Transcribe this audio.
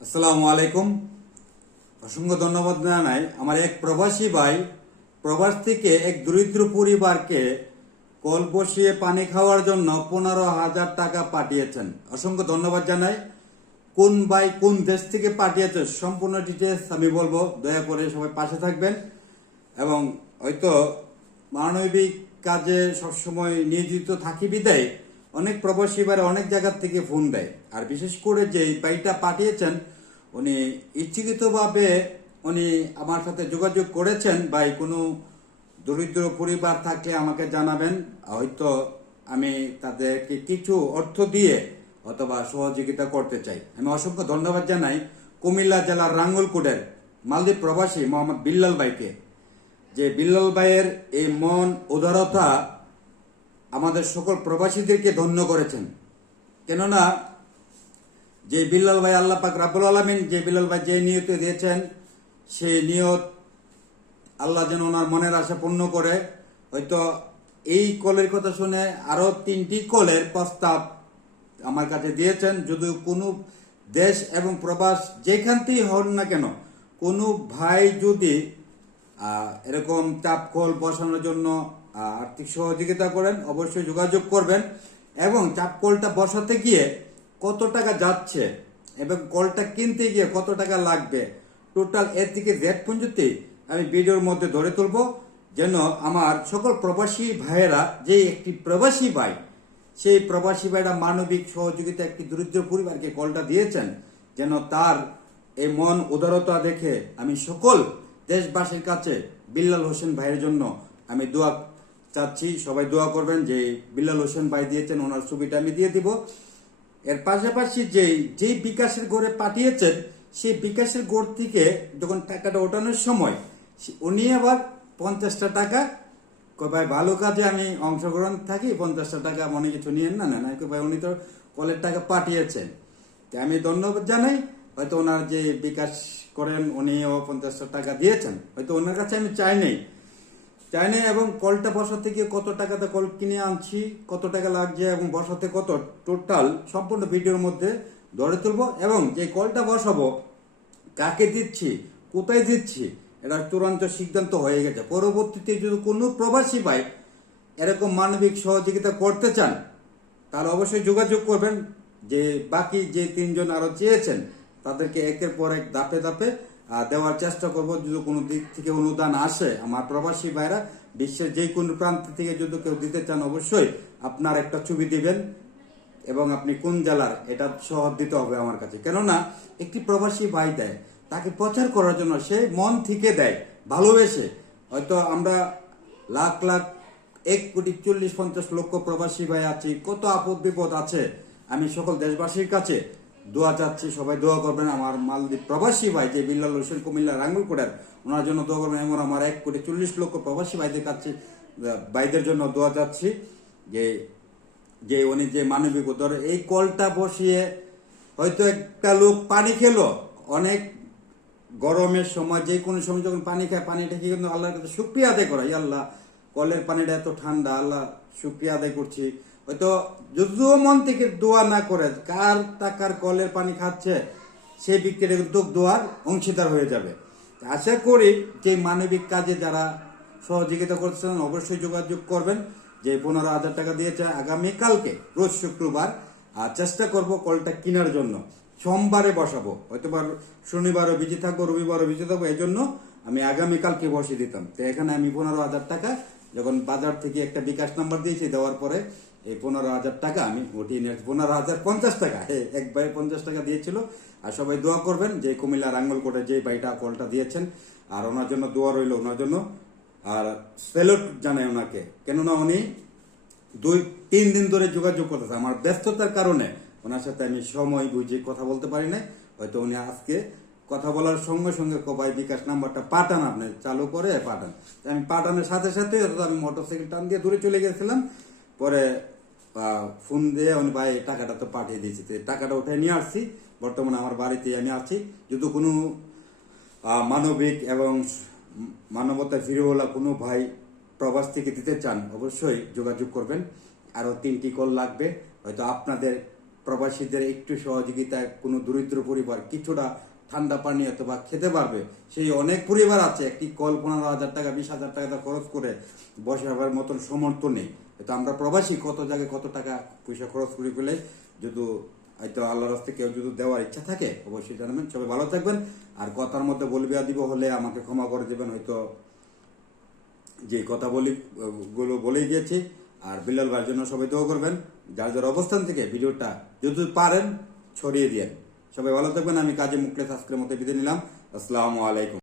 আসসালামু আলাইকুম। অসংখ্য ধন্যবাদ জানাই। আমার এক প্রবাসী ভাই প্রবাস থেকে এক দরিদ্র পরিবারকে কল বসিয়ে পানি খাওয়ার জন্য পনেরো হাজার টাকা পাঠিয়েছেন। অসংখ্য ধন্যবাদ জানাই। কোন ভাই কোন দেশ থেকে পাঠিয়েছে সম্পূর্ণ ডিটেলস আমি বলব। দয়া করে সবাই পাশে থাকবেন এবং হয়তো মানবিক কাজে সবসময় নিয়োজিত থাকি বিদায়। অনেক প্রবাসী বারে অনেক জায়গার থেকে ফোন দেয়। আর বিশেষ করে যে বাইটা পাঠিয়েছেন, উনি ইচ্ছাকৃতভাবে উনি আমার সাথে যোগাযোগ করেছেন। ভাই, কোনো দরিদ্র পরিবার থাকলে আমাকে জানাবেন। হয়তো আমি তাদেরকে কিছু অর্থ দিয়ে অথবা সহযোগিতা করতে চাই। আমি অসংখ্য ধন্যবাদ জানাই কুমিল্লা জেলার রাঙ্গুলকুটের মালদ্বীপ প্রবাসী মোহাম্মদ বিল্লাল ভাইকে। যে বিল্লাল ভাইয়ের এই মন, উদারতা আমাদের সকল প্রবাসীদেরকে ধন্য করেছেন। কেননা, যে বিল্লাল ভাই আল্লাহ পাক আলমিন, যে বিল্লাল ভাই যে নিয়তে দিয়েছেন সেই নিয়ত আল্লাহ যেন ওনার মনের আশা পূর্ণ করে। হয়তো এই কলের কথা শুনে আরও তিনটি কলের প্রস্তাব আমার কাছে দিয়েছেন। যদি কোনো দেশ এবং প্রবাস যেখানতেই হন না কেন, কোনো ভাই যদি এরকম চাপ কল বসানোর জন্য আর্থিক সহযোগিতা করেন, অবশ্যই যোগাযোগ করবেন এবং চাপ কলটা বসাতে গিয়ে কত টাকা যাচ্ছে এবং কলটা কিনতে গিয়ে কত টাকা লাগবে, টোটাল এর থেকে জেড পর্যন্ত আমি ভিডিওর মধ্যে ধরে তুলব। যেন আমার সকল প্রবাসী ভাইয়েরা যে একটি প্রবাসী ভাই, সেই প্রবাসী ভাইরা মানবিক সহযোগিতা একটি দরিদ্র পরিবারকে কলটা দিয়েছেন, যেন তার এই মন উদারতা দেখে আমি সকল দেশবাসীর কাছে বিল্লাল হোসেন ভাইয়ের জন্য আমি দোয়া চাচ্ছি, সবাই দোয়া করবেন যে বিল্লাল হোসেন ভাই দিয়েছেন, ওনার ছবিটা আমি দিয়ে দিব। এর পাশাপাশি যে, যেই বিকাশের গড়ে পাঠিয়েছেন, সেই বিকাশের গড় থেকে যখন টাকাটা ওঠানোর সময় উনি আবার পঞ্চাশটা টাকা কয়, ভাই, ভালো কাজে আমি অংশগ্রহণ থাকি, পঞ্চাশটা টাকা মনে কিছু নিয়েন না না। কয়, ভাই, উনি তো কলের টাকা পাঠিয়েছেন। তা আমি ধন্যবাদ জানাই। হয়তো ওনার যে বিকাশ করেন, উনিও পঞ্চাশটা টাকা দিয়েছেন। হয়তো ওনার কাছে আমি চাই নেই। চাই নাই এবং কলটা বসাতে গিয়ে কত টাকাতে কল কিনে আনছি, কত টাকা লাগছে এবং বসাতে কত, টোটাল সম্পূর্ণ ভিডিওর মধ্যে ধরে তুলবো এবং যে কলটা বসাবো, কাকে দিচ্ছি, কোথায় দিচ্ছি এটা চূড়ান্ত সিদ্ধান্ত হয়ে গেছে। পরবর্তীতে যদি কোনো প্রবাসী ভাই এরকম মানবিক সহযোগিতা করতে চান, তাহলে অবশ্যই যোগাযোগ করবেন। যে বাকি যে তিনজন আরও চেয়েছেন, তাদেরকে একের পর এক ধাপে ধাপে দেওয়ার চেষ্টা করব যদি কোনো দিক থেকে অনুদান আসে আমার প্রবাসী ভাইরা, বিশ্বের যে কোনো প্রান্ত থেকে যদি কেউ দিতে চান অবশ্যই আপনার একটা ছবি দিবেন এবং আপনি কোন জেলার এটা সহ দিতে হবে আমার কাছে। কেননা একটি প্রবাসী ভাই দেয়, তাকে প্রচার করার জন্য সে মন থেকে দেয়, ভালোবেসে। হয়তো আমরা লাখ লাখ, এক কোটি চল্লিশ পঞ্চাশ লক্ষ প্রবাসী ভাই আছি, কত আপদ বিপদ আছে, আমি সকল দেশবাসীর কাছে দোয়া চাচ্ছি, সবাই দোয়া করবেন। আমার মালদ্বীপ প্রবাসী ভাই যে বিল্লাল হোসেন কুমিল্লা রাঙ্গুলকোটার ওনার জন্য দোয়া করবেন। এবং আমার এক কোটি চল্লিশ লক্ষ প্রবাসী ভাইদের কাছে ভাইদের জন্য দোয়া চাচ্ছি যে যে উনি যে মানবিক উদ্ধার, এই কলটা বসিয়ে হয়তো একটা লোক পানি খেলো। অনেক গরমের সময় যে কোনো সময় যখন পানি খায়, পানিটা কি কিন্তু আল্লাহর কাছে শুক্রিয়া আদায় করা। "ইয়া আল্লাহ, কলের পানিটা এত ঠান্ডা, আল্লাহ শুক্রিয়া আদায় করছি। হয়তো যদিও মন থেকে দোয়া না করে, কার টাকার কলের পানি খাচ্ছে সেই ব্যক্তির কিন্তু দোয়ার অংশীদার হয়ে যাবে। আশা করি যে মানবিক কাজে যারা সহযোগিতা করছেন, অবশ্যই যোগাযোগ করবেন। যে পনেরো হাজার টাকা দিয়েছে আগামীকালকে, রোজ শুক্রবার, আর চেষ্টা করব কলটা কেনার জন্য। সোমবারে বসাবো, হয়তো শনিবারও বিজি থাকব, রবিবারও বিজি থাকব এই জন্য আমি আগামীকালকে বসিয়ে দিতাম। তো এখানে আমি পনেরো হাজার টাকা যখন বাজার থেকে একটা বিকাশ নাম্বার দিয়েছি, দেওয়ার পরে এই পনেরো হাজার টাকা আমি উঠিয়ে নিয়ে পনেরো হাজার পঞ্চাশ টাকা। হে, এক ভাই পঞ্চাশ টাকা দিয়েছিল। আর সবাই দোয়া করবেন যে কুমিল্লা রাঙ্গলকোটে যে ভাইটা কলটা দিয়েছেন আর ওনার জন্য দোয়া রইল ওনার জন্য। আর স্যালুট জানাই ওনাকে। কেননা উনি দুই তিন দিন ধরে যোগাযোগ করতেছে। আমার ব্যস্ততার কারণে ওনার সাথে আমি সময় বুঝে কথা বলতে পারি না হয়তো উনি আজকে কথা বলার সঙ্গে সঙ্গে কবাই বিকাশ নাম্বারটা পাঠান আপনি চালু করে পাঠান। আমি পাঠানোর সাথে সাথে আমি মোটরসাইকেল টান দিয়ে দূরে চলে গেছিলাম। পরে ফোন দিয়ে উনি ভাই টাকাটা তো পাঠিয়ে দিয়েছি। তো টাকাটা উঠে নিয়ে আসছি। বর্তমানে আমার বাড়িতে আমি আছি। যদি কোনো মানবিক এবং মানবতা ফিরেওয়ালা কোনো ভাই প্রবাস থেকে দিতে চান, অবশ্যই যোগাযোগ করবেন। আরও তিনটি কল লাগবে। হয়তো আপনাদের প্রবাসীদের একটু সহযোগিতায় কোনো দরিদ্র পরিবার কিছুটা ঠান্ডা পানি অথবা খেতে পারবে। সেই অনেক পরিবার আছে, একটি কল পনেরো হাজার টাকা, বিশ হাজার টাকা খরচ করে বসাবার মতন সমর্থ নেই। তো আমরা প্রবাসী, কত জায়গায় কত টাকা পয়সা খরচ করে ফেলে, যদি হয়তো আল্লাহর রাস্তায় কেউ যদি দেওয়ার ইচ্ছা থাকে, অবশ্যই জানাবেন। সবাই ভালো থাকবেন। আর কথার মধ্যে বলবিয়া দিব হলে আমাকে ক্ষমা করে দেবেন, হয়তো যে কথা বলি, গুলো বলেই দিয়েছি। আর বিল্লাল ভাইয়ের জন্য সবাই দোয়া করবেন। যার যার অবস্থান থেকে ভিডিওটা যদি পারেন, ছড়িয়ে দিয়েন। সবাই ভালো থাকবেন। আমি কাজে মুখলে আজকের মতো বিদায় নিলাম। আসসালামু আলাইকুম।